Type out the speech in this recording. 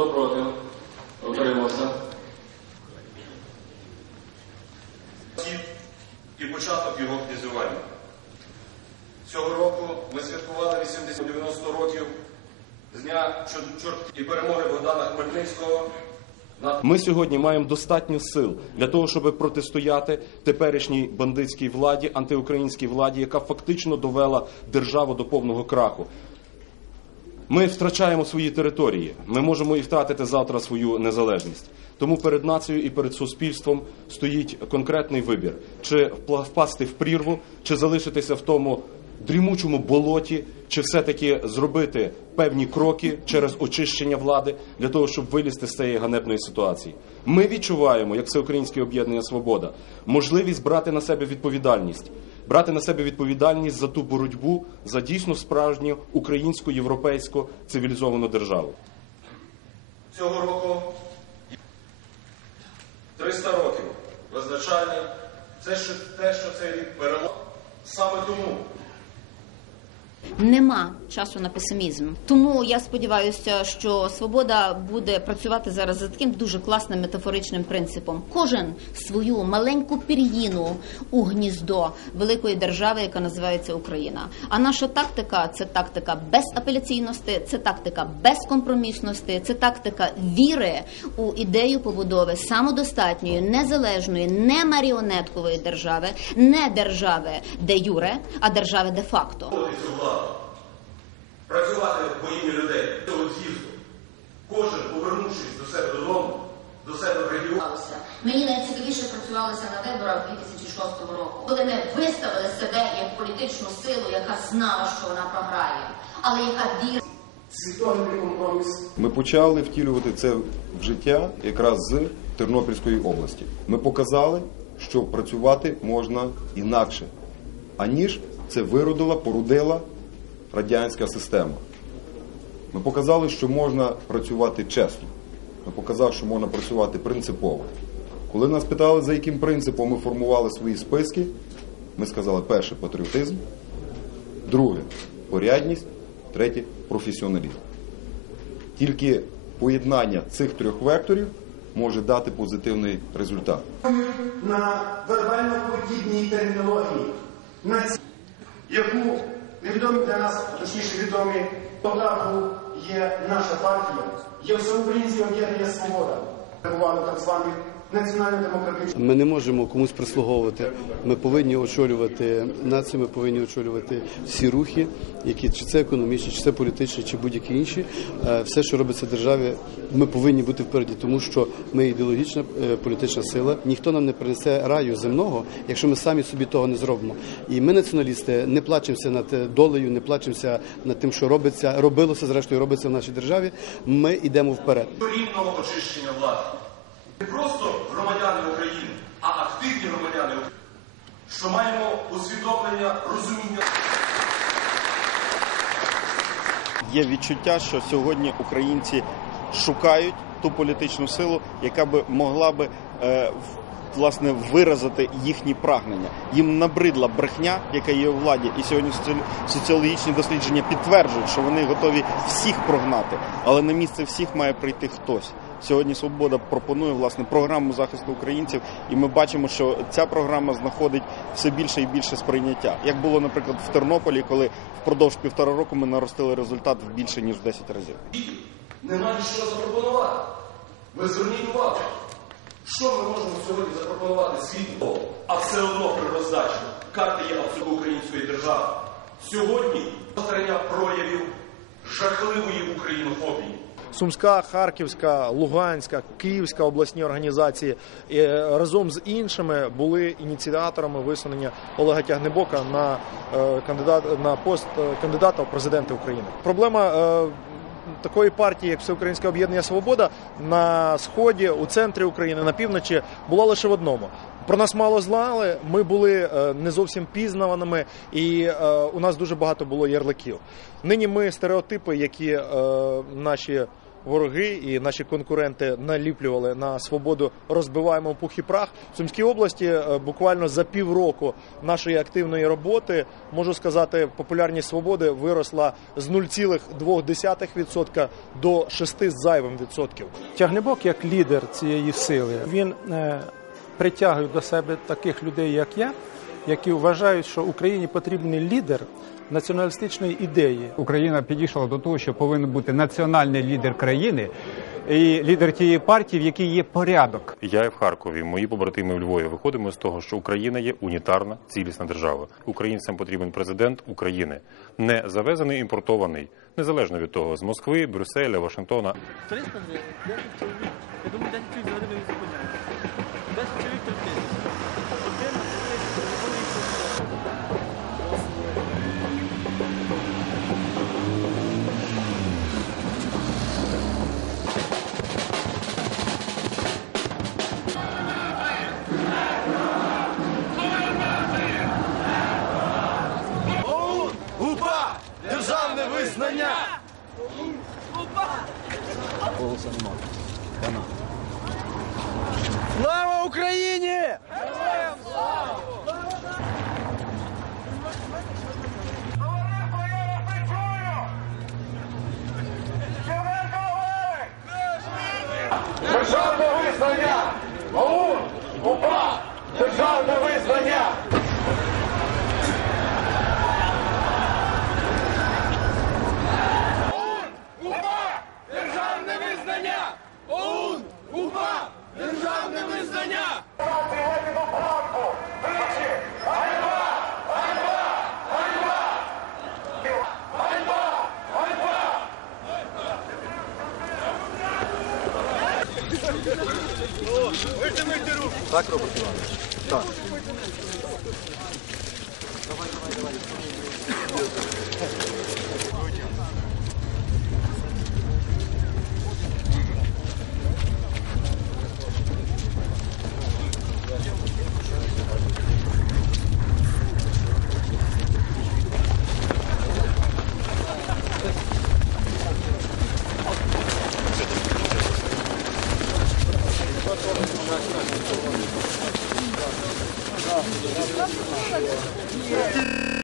Хто проти? Утримався. І початок його князювання. Цього року ми святкували 80-90 років з дня і перемоги Богдана Хмельницького Ми сьогодні маємо достатньо сил для того, щоб протистояти теперішній бандитській владі, антиукраїнській владі, яка фактично довела державу до повного краху. Ми втрачаємо свої території. Ми можемо і втратити завтра свою незалежність. Тому перед нацією і перед суспільством стоїть конкретний вибір: чи впасти в прірву, чи залишитися в тому дрімучому болоті, чи все-таки зробити певні кроки через очищення влади для того, щоб вилізти з цієї ганебної ситуації. Ми відчуваємо, як всеукраїнське об'єднання Свобода, можливість брати на себе відповідальність брати на себе відповідальність за ту боротьбу за дійсно справжню українську європейську цивілізовану державу. цього року 300 років визначальний. Це те, що цей рік перелом. Саме тому Нема часу на песимізм. Тому я сподіваюся, що свобода буде працювати зараз за таким дуже класним метафоричним принципом. Кожен свою маленьку пір'їну у гніздо великої держави, яка називається Україна. А наша тактика це тактика безапеляційності, це тактика безкомпромісності, це тактика віри у ідею побудови самодостатньої, незалежної, не маріонеткової держави, не держави де юре, а держави де факто. Владу. Працювати во ім'я людей, цього з'їзду. Кожен, повернувшись до себе додому, до себе в регіон. Мені найцікавіше працювалося на виборах 2006 року, коли ми виставили себе як політичну силу, яка знала, що вона програє, але яка вірила. світовий компроміс. Ми почали втілювати це в життя якраз з Тернопільської області. Ми показали, що працювати можна інакше, аніж це виродила, породила радянська система. Ми показали, що можна працювати чесно. Ми показали, що можна працювати принципово. Коли нас питали, за яким принципом ми формували свої списки, ми сказали, перше патріотизм, друге порядність, третє професіоналізм. Тільки поєднання цих трьох векторів може дати позитивний результат. на вербально-подібній термінології, на яку невідомі для нас, точніше відомі Богдану є наша партія, є всеукраїнське об'єднання Свобода. Перебували так звані національно-демократичні. Ми не можемо комусь прислуговувати. Ми повинні очолювати націю, ми повинні очолювати всі рухи, які чи це економічні, чи це політичні, чи будь-які інші. Е, Все, що робиться в державі, ми повинні бути впереді, тому що ми ідеологічна е, політична сила. Ніхто нам не принесе раю земного, якщо ми самі собі того не зробимо. І ми, націоналісти, не плачемося над е, долею, не плачемося над тим, що робиться, робилося зрештою, робиться в нашій державі. Ми йдемо вперед. рівного очищення влади. Не просто громадяни України, а активні громадяни України, що маємо усвідомлення, розуміння. Є відчуття, що сьогодні українці шукають ту політичну силу, яка би могла би е, власне виразити їхні прагнення. Їм набридла брехня, яка є у владі, і сьогодні соціологічні дослідження підтверджують, що вони готові всіх прогнати, але на місце всіх має прийти хтось. Сьогодні Свобода пропонує власне програму захисту українців, і ми бачимо, що ця програма знаходить все більше і більше сприйняття. Як було, наприклад, в Тернополі, коли впродовж півтора року ми наростили результат в більше ніж в 10 разів. Немає що запропонувати. Ви зверніть увагу. Що ми можемо сьогодні запропонувати світу, а все одно при роздачі карти є абсолютно української держави. Сьогодні повторення проявів жахливої українофобії. Сумська, Харківська, Луганська, Київська обласні організації е, разом з іншими були ініціаторами висунення Олега Тягнебока на е, кандидат на пост е, кандидата в президенти України. Проблема такої партії, як Всеукраїнське об'єднання Свобода, на сході, у центрі України, на півночі була лише в одному. Про нас мало знали. Ми були не зовсім пізнаваними, і у нас дуже багато було ярликів. Нині ми стереотипи, які наші вороги і наші конкуренти наліплювали на свободу, розбиваємо пух і прах. В Сумській області е, буквально за півроку нашої активної роботи можу сказати, популярність свободи виросла з 0,2% до 6 з зайвим відсотків. Тягнебок як лідер цієї сили, він е, притягує до себе таких людей, як я, які вважають, що Україні потрібний лідер націоналістичної ідеї. Україна підійшла до того, що повинен бути національний лідер країни і лідер тієї партії, в якій є порядок. Я в Харкові, мої побратими в Львові виходимо з того, що Україна є унітарна, цілісна держава. Українцям потрібен президент України, не завезений, імпортований, незалежно від того з Москви, Брюсселя, Вашингтона. 300 гривень, 10 чоловік. Я думаю, 10 чоловік Слава Україні! Державне визнання! ОУН! УПА! Державне визнання! УПА! Державне визнання! ОУН! УПА! Державне визнання! Так, Роберт Іванович? Так.